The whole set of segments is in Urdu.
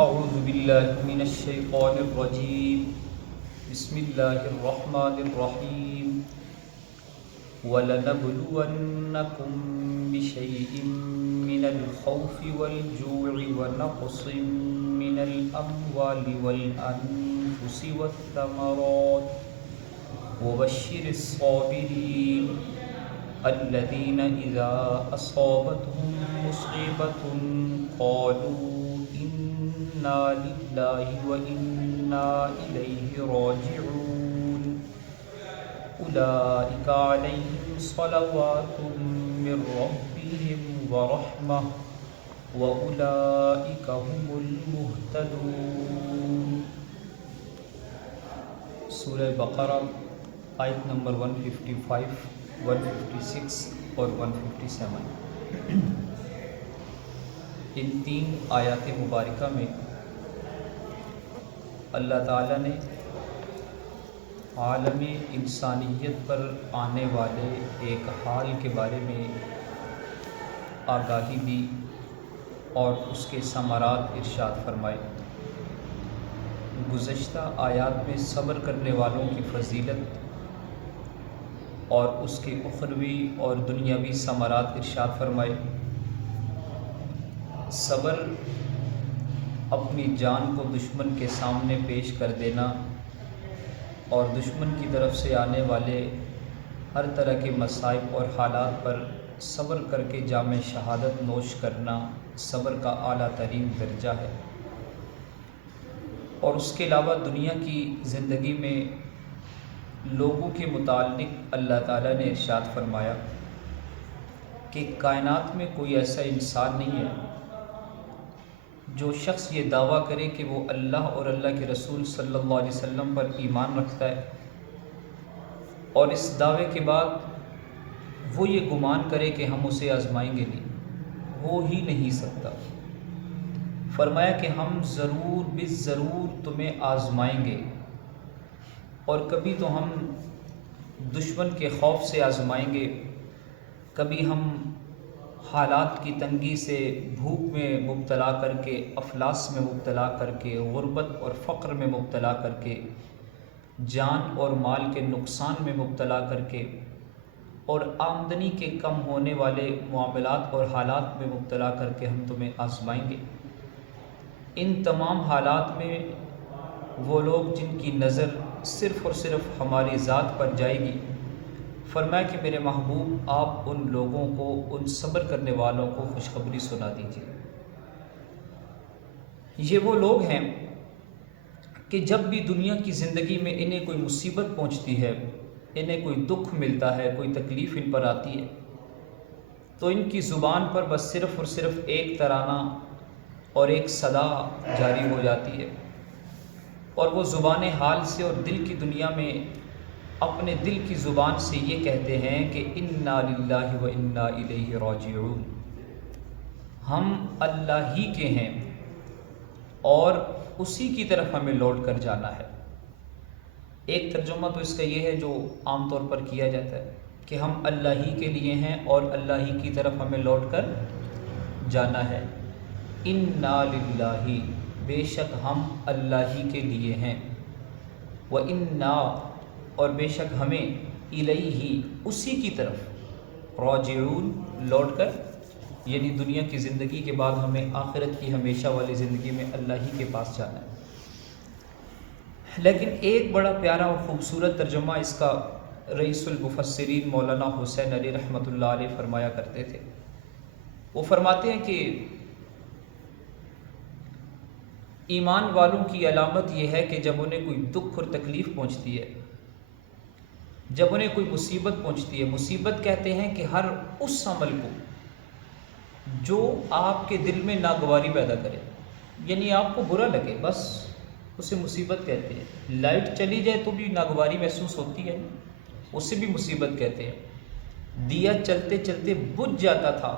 أعوذ بالله من الشيطان الرجيم. بسم الله الرحمن الرحيم. وَلَنَبْلُوَنَّكُمْ بِشَيْءٍ مِّنَ الْخَوْفِ وَالْجُوعِ وَنَقْصٍ مِّنَ الْأَمْوَالِ وَالْأَنفُسِ وَالثَّمَرَاتِ وَبَشِّرِ الصَّابِرِينَ الَّذِينَ إِذَا أَصَابَتْهُم مُّصِيبَةٌ قَالُوا إِنَّا لِلَّهِ وَإِنَّا إِلَيْهِ راجعون. أولئك عليهم صلوات من ربهم ورحمة وأولئك هم المهتدون. سورہ بقرہ آیت نمبر 155، 156 اور 157. ان تین آیات مبارکہ میں اللہ تعالیٰ نے عالم انسانیت پر آنے والے ایک حال کے بارے میں آگاہی دی اور اس کے ثمرات ارشاد فرمائے. گزشتہ آیات میں صبر کرنے والوں کی فضیلت اور اس کے اخروی اور دنیاوی ثمرات ارشاد فرمائے. صبر اپنی جان کو دشمن کے سامنے پیش کر دینا اور دشمن کی طرف سے آنے والے ہر طرح کے مصائب اور حالات پر صبر کر کے جام شہادت نوش کرنا صبر کا اعلیٰ ترین درجہ ہے. اور اس کے علاوہ دنیا کی زندگی میں لوگوں کے متعلق اللہ تعالیٰ نے ارشاد فرمایا کہ کائنات میں کوئی ایسا انسان نہیں ہے جو شخص یہ دعویٰ کرے کہ وہ اللہ اور اللہ کے رسول صلی اللہ علیہ وسلم پر ایمان رکھتا ہے اور اس دعوے کے بعد وہ یہ گمان کرے کہ ہم اسے آزمائیں گے نہیں. ہو ہی نہیں سکتا. فرمایا کہ ہم ضرور بالضرور تمہیں آزمائیں گے، اور کبھی تو ہم دشمن کے خوف سے آزمائیں گے، کبھی ہم حالات کی تنگی سے بھوک میں مبتلا کر کے، افلاس میں مبتلا کر کے، غربت اور فقر میں مبتلا کر کے، جان اور مال کے نقصان میں مبتلا کر کے، اور آمدنی کے کم ہونے والے معاملات اور حالات میں مبتلا کر کے ہم تمہیں آزمائیں گے. ان تمام حالات میں وہ لوگ جن کی نظر صرف اور صرف ہماری ذات پر جائے گی، فرمایا کہ میرے محبوب آپ ان لوگوں کو، ان صبر کرنے والوں کو خوشخبری سنا دیجیے. یہ وہ لوگ ہیں کہ جب بھی دنیا کی زندگی میں انہیں کوئی مصیبت پہنچتی ہے، انہیں کوئی دکھ ملتا ہے، کوئی تکلیف ان پر آتی ہے، تو ان کی زبان پر بس صرف اور صرف ایک ترانہ اور ایک صدا جاری ہو جاتی ہے، اور وہ زبان حال سے اور دل کی دنیا میں اپنے دل کی زبان سے یہ کہتے ہیں کہ انا للہ و انا الیہ راجعون. ہم اللہ ہی کے ہیں اور اسی کی طرف ہمیں لوٹ کر جانا ہے. ایک ترجمہ تو اس کا یہ ہے جو عام طور پر کیا جاتا ہے کہ ہم اللہ ہی کے لیے ہیں اور اللہ ہی کی طرف ہمیں لوٹ کر جانا ہے. انا للہ، بے شک ہم اللہ ہی کے لیے ہیں، و انا، اور بے شک ہمیں، الیہ، اسی کی طرف، راجعون، لوٹ کر، یعنی دنیا کی زندگی کے بعد ہمیں آخرت کی ہمیشہ والی زندگی میں اللہ ہی کے پاس جانا ہے. لیکن ایک بڑا پیارا اور خوبصورت ترجمہ اس کا رئیس المفسرین مولانا حسین علی رحمۃ اللہ علیہ فرمایا کرتے تھے. وہ فرماتے ہیں کہ ایمان والوں کی علامت یہ ہے کہ جب انہیں کوئی دکھ اور تکلیف پہنچتی ہے، جب انہیں کوئی مصیبت پہنچتی ہے، مصیبت کہتے ہیں کہ ہر اس عمل کو جو آپ کے دل میں ناگواری پیدا کرے، یعنی آپ کو برا لگے، بس اسے مصیبت کہتے ہیں. لائٹ چلی جائے تو بھی ناگواری محسوس ہوتی ہے، اسے بھی مصیبت کہتے ہیں. دیا چلتے چلتے بجھ جاتا تھا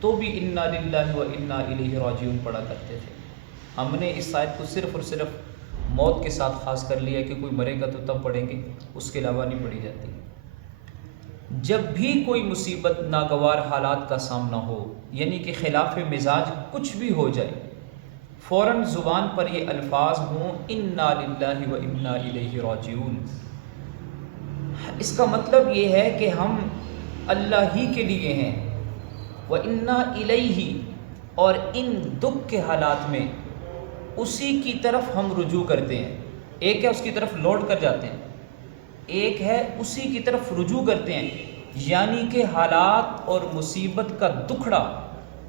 تو بھی انا للہ و انا الیہ راجعون پڑھا کرتے تھے. ہم نے اس آیت کو صرف اور صرف موت کے ساتھ خاص کر لیا کہ کوئی مرے گا تو تب پڑھیں گے، اس کے علاوہ نہیں پڑھی جاتی. جب بھی کوئی مصیبت، ناگوار حالات کا سامنا ہو، یعنی کہ خلاف مزاج کچھ بھی ہو جائے، فوراً زبان پر یہ الفاظ ہوں انا للہ و انا الیہ راجعون۔ اس کا مطلب یہ ہے کہ ہم اللہ ہی کے لیے ہیں، و انا الیہ، اور ان دکھ کے حالات میں اسی کی طرف ہم رجوع کرتے ہیں۔ ایک ہے اس کی طرف لوٹ کر جاتے ہیں، ایک ہے اسی کی طرف رجوع کرتے ہیں، یعنی کہ حالات اور مصیبت کا دکھڑا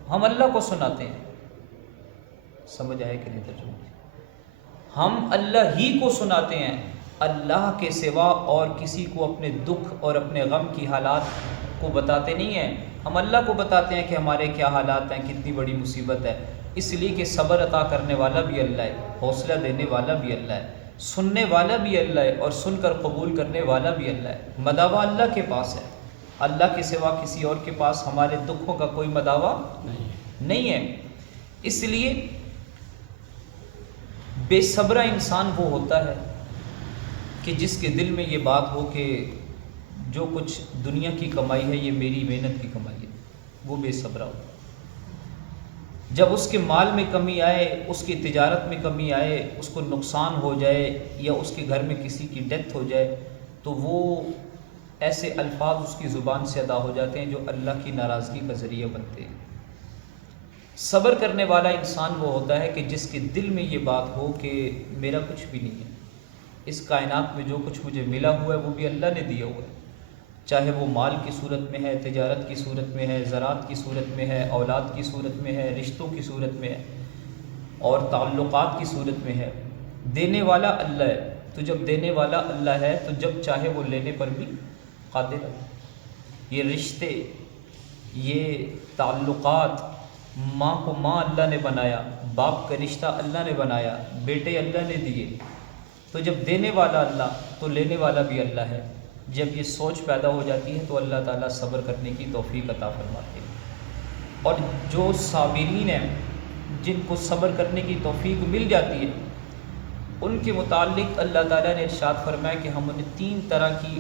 ہم اللہ کو سناتے ہیں۔ سمجھ آئے کہ نہیں ترجمہ؟ ہم اللہ ہی کو سناتے ہیں، اللہ کے سوا اور کسی کو اپنے دکھ اور اپنے غم کی حالات کو بتاتے نہیں ہیں۔ ہم اللہ کو بتاتے ہیں کہ ہمارے کیا حالات ہیں، کتنی بڑی مصیبت ہے، اس لیے کہ صبر عطا کرنے والا بھی اللہ ہے، حوصلہ دینے والا بھی اللہ ہے، سننے والا بھی اللہ ہے، اور سن کر قبول کرنے والا بھی اللہ ہے۔ مداوع اللہ کے پاس ہے، اللہ کے سوا کسی اور کے پاس ہمارے دکھوں کا کوئی مداوع نہیں ہے۔ اس لیے بے صبرہ انسان وہ ہوتا ہے کہ جس کے دل میں یہ بات ہو کہ جو کچھ دنیا کی کمائی ہے یہ میری محنت کی کمائی ہے، وہ بے صبرہ ہوتا ہے۔ جب اس کے مال میں کمی آئے، اس کی تجارت میں کمی آئے، اس کو نقصان ہو جائے، یا اس کے گھر میں کسی کی ڈیتھ ہو جائے، تو وہ ایسے الفاظ اس کی زبان سے ادا ہو جاتے ہیں جو اللہ کی ناراضگی کا ذریعہ بنتے ہیں۔ صبر کرنے والا انسان وہ ہوتا ہے کہ جس کے دل میں یہ بات ہو کہ میرا کچھ بھی نہیں ہے، اس کائنات میں جو کچھ مجھے ملا ہوا ہے وہ بھی اللہ نے دیا ہوا ہے، چاہے وہ مال کی صورت میں ہے، تجارت کی صورت میں ہے، زراعت کی صورت میں ہے، اولاد کی صورت میں ہے، رشتوں کی صورت میں ہے، اور تعلقات کی صورت میں ہے۔ دینے والا اللہ ہے، تو جب دینے والا اللہ ہے تو جب چاہے وہ لینے پر بھی قادر ہے۔ یہ رشتے، یہ تعلقات، ماں کو ماں اللہ نے بنایا، باپ کا رشتہ اللہ نے بنایا، بیٹے اللہ نے دیے، تو جب دینے والا اللہ تو لینے والا بھی اللہ ہے۔ جب یہ سوچ پیدا ہو جاتی ہے تو اللہ تعالیٰ صبر کرنے کی توفیق عطا فرماتے ہیں، اور جو صابرین ہیں، جن کو صبر کرنے کی توفیق مل جاتی ہے، ان کے متعلق اللہ تعالیٰ نے ارشاد فرمایا کہ ہم انہیں 3 طرح کی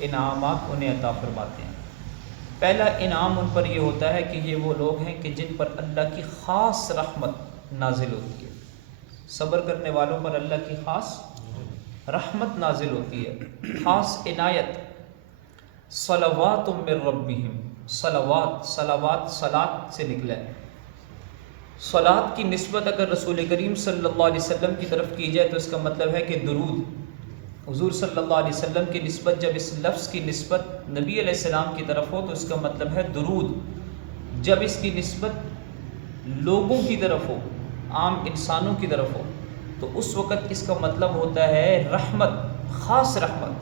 انعامات انہیں عطا فرماتے ہیں۔ پہلا انعام ان پر یہ ہوتا ہے کہ یہ وہ لوگ ہیں کہ جن پر اللہ کی خاص رحمت نازل ہوتی ہے۔ صبر کرنے والوں پر اللہ کی خاص رحمت نازل ہوتی ہے، خاص عنایت۔ صلوات من ربہم، صلوات، صلوات صلات سے نکلا ہے۔ صلات کی نسبت اگر رسول کریم صلی اللہ علیہ وسلم کی طرف کی جائے تو اس کا مطلب ہے کہ درود۔ حضور صلی اللہ علیہ وسلم کی نسبت، جب اس لفظ کی نسبت نبی علیہ السلام کی طرف ہو تو اس کا مطلب ہے درود۔ جب اس کی نسبت لوگوں کی طرف ہو، عام انسانوں کی طرف ہو، تو اس وقت اس کا مطلب ہوتا ہے رحمت، خاص رحمت۔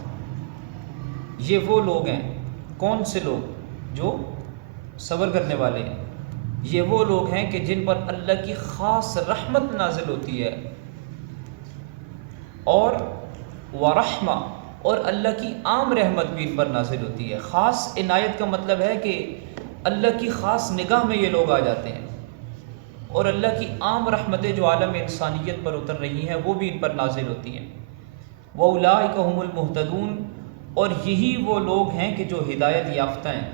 یہ وہ لوگ ہیں، کون سے لوگ؟ جو صبر کرنے والے ہیں۔ یہ وہ لوگ ہیں کہ جن پر اللہ کی خاص رحمت نازل ہوتی ہے، اور ورحمہ، اور اللہ کی عام رحمت بھی ان پر نازل ہوتی ہے۔ خاص عنایت کا مطلب ہے کہ اللہ کی خاص نگاہ میں یہ لوگ آ جاتے ہیں، اور اللہ کی عام رحمتیں جو عالم انسانیت پر اتر رہی ہیں وہ بھی ان پر نازل ہوتی ہیں۔ وَأُولَٰئِكَ هُمُ الْمُهْتَدُونَ، اور یہی وہ لوگ ہیں کہ جو ہدایت یافتہ ہیں،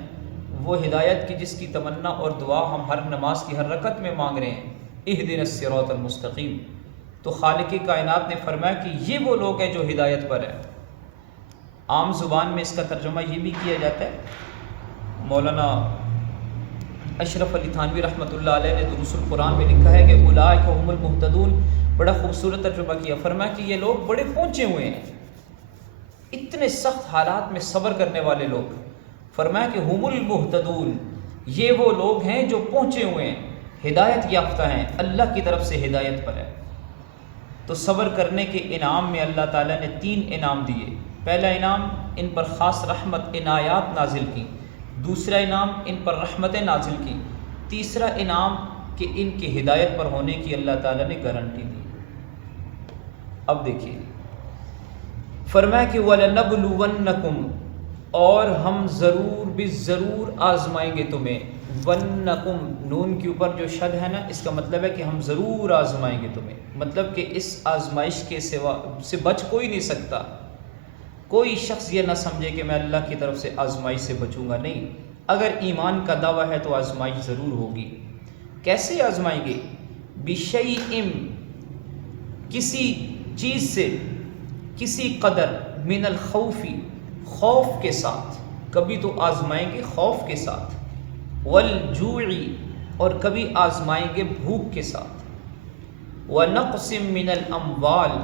وہ ہدایت کی جس کی تمنا اور دعا ہم ہر نماز کی ہر رکعت میں مانگ رہے ہیں، اهْدِنَا الصِّرَاطَ الْمُسْتَقِيمَ۔ تو خالق کائنات نے فرمایا کہ یہ وہ لوگ ہیں جو ہدایت پر ہیں۔ عام زبان میں اس کا ترجمہ یہ بھی کیا جاتا ہے، مولانا اشرف علی تھانوی رحمۃ اللہ علیہ نے دروس القرآن میں لکھا ہے کہ اولئک هم المہتدون، بڑا خوبصورت ترجمہ کیا، فرمایا کہ یہ لوگ بڑے پہنچے ہوئے ہیں، اتنے سخت حالات میں صبر کرنے والے لوگ۔ فرمایا کہ هم المہتدون، یہ وہ لوگ ہیں جو پہنچے ہوئے ہیں، ہدایت یافتہ ہیں، اللہ کی طرف سے ہدایت پر ہے۔ تو صبر کرنے کے انعام میں اللہ تعالیٰ نے 3 انعام دیے۔ پہلا انعام، ان پر خاص رحمت، عنایات نازل کی۔ دوسرا انعام، ان پر رحمتیں نازل کی۔ تیسرا انعام کہ ان کی ہدایت پر ہونے کی اللہ تعالیٰ نے گارنٹی دی۔ اب دیکھیے، فرمایا کہ وَلَنَبْلُوَنَّكُمْ، اور ہم ضرور بھی ضرور آزمائیں گے تمہیں۔ وَنَّكُمْ، نون کے اوپر جو شد ہے نا، اس کا مطلب ہے کہ ہم ضرور آزمائیں گے تمہیں، مطلب کہ اس آزمائش کے سوا سے بچ کوئی نہیں سکتا۔ کوئی شخص یہ نہ سمجھے کہ میں اللہ کی طرف سے آزمائش سے بچوں گا، نہیں۔ اگر ایمان کا دعویٰ ہے تو آزمائش ضرور ہوگی۔ کیسے آزمائیں گے؟ بشیء کسی چیز سے، کسی قدر، من الخوف خوف کے ساتھ، کبھی تو آزمائیں گے خوف کے ساتھ، والجوع اور کبھی آزمائیں گے بھوک کے ساتھ، ونقص من الاموال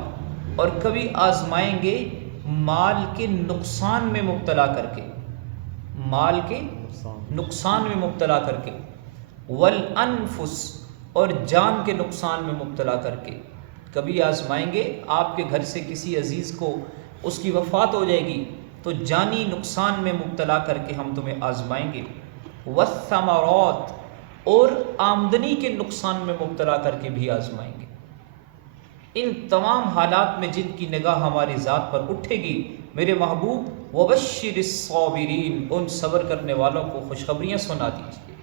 اور کبھی آزمائیں گے مال کے نقصان میں مبتلا کر کے، مال کے نقصان میں مبتلا کر کے، والانفس اور جان کے نقصان میں مبتلا کر کے، کبھی آزمائیں گے آپ کے گھر سے کسی عزیز کو اس کی وفات ہو جائے گی تو جانی نقصان میں مبتلا کر کے ہم تمہیں آزمائیں گے، والثمرات اور آمدنی کے نقصان میں مبتلا کر کے بھی آزمائیں گے۔ ان تمام حالات میں جن کی نگاہ ہماری ذات پر اٹھے گی میرے محبوب، وبشر الصابرین ان صبر کرنے والوں کو خوشخبریاں سنا دیجیے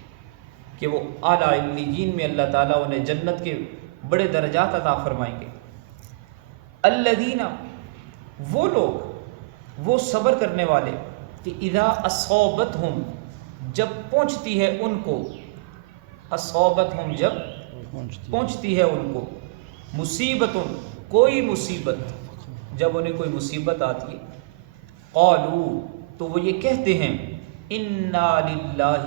کہ وہ اعلیٰ علیین میں اللہ تعالیٰ انہیں جنت کے بڑے درجات عطا فرمائیں گے۔ الذین وہ لوگ، وہ صبر کرنے والے کہ اذا اصابتہم جب پہنچتی ہے ان کو، اصابتہم جب پہنچتی ہے ان کو، مصیبت کوئی مصیبت، جب انہیں کوئی مصیبت آتی ہے، قالوا تو وہ یہ کہتے ہیں، انا للہ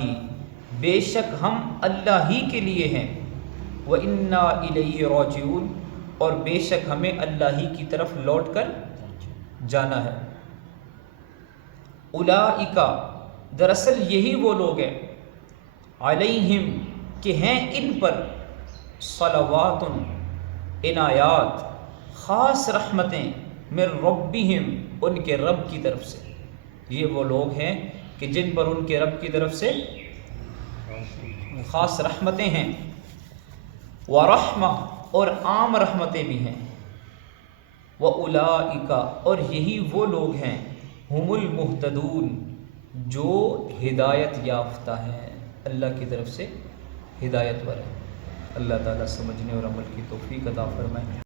بے شک ہم اللہ ہی کے لیے ہیں، وانا الیہ راجعون اور بے شک ہمیں اللہ ہی کی طرف لوٹ کر جانا ہے۔ اولئک دراصل یہی وہ لوگ ہیں، علیہم کہ ہیں ان پر، صلوات عنایات خاص رحمتیں، من ربہم ان کے رب کی طرف سے، یہ وہ لوگ ہیں کہ جن پر ان کے رب کی طرف سے خاص رحمتیں ہیں، ورحمہ اور عام رحمتیں بھی ہیں، واولئک اور یہی وہ لوگ ہیں، ہم المہتدون جو ہدایت یافتہ ہیں، اللہ کی طرف سے ہدایت پر ہیں۔ اللہ تعالیٰ سمجھنے اور عمل کی توفیق عطا فرمائے۔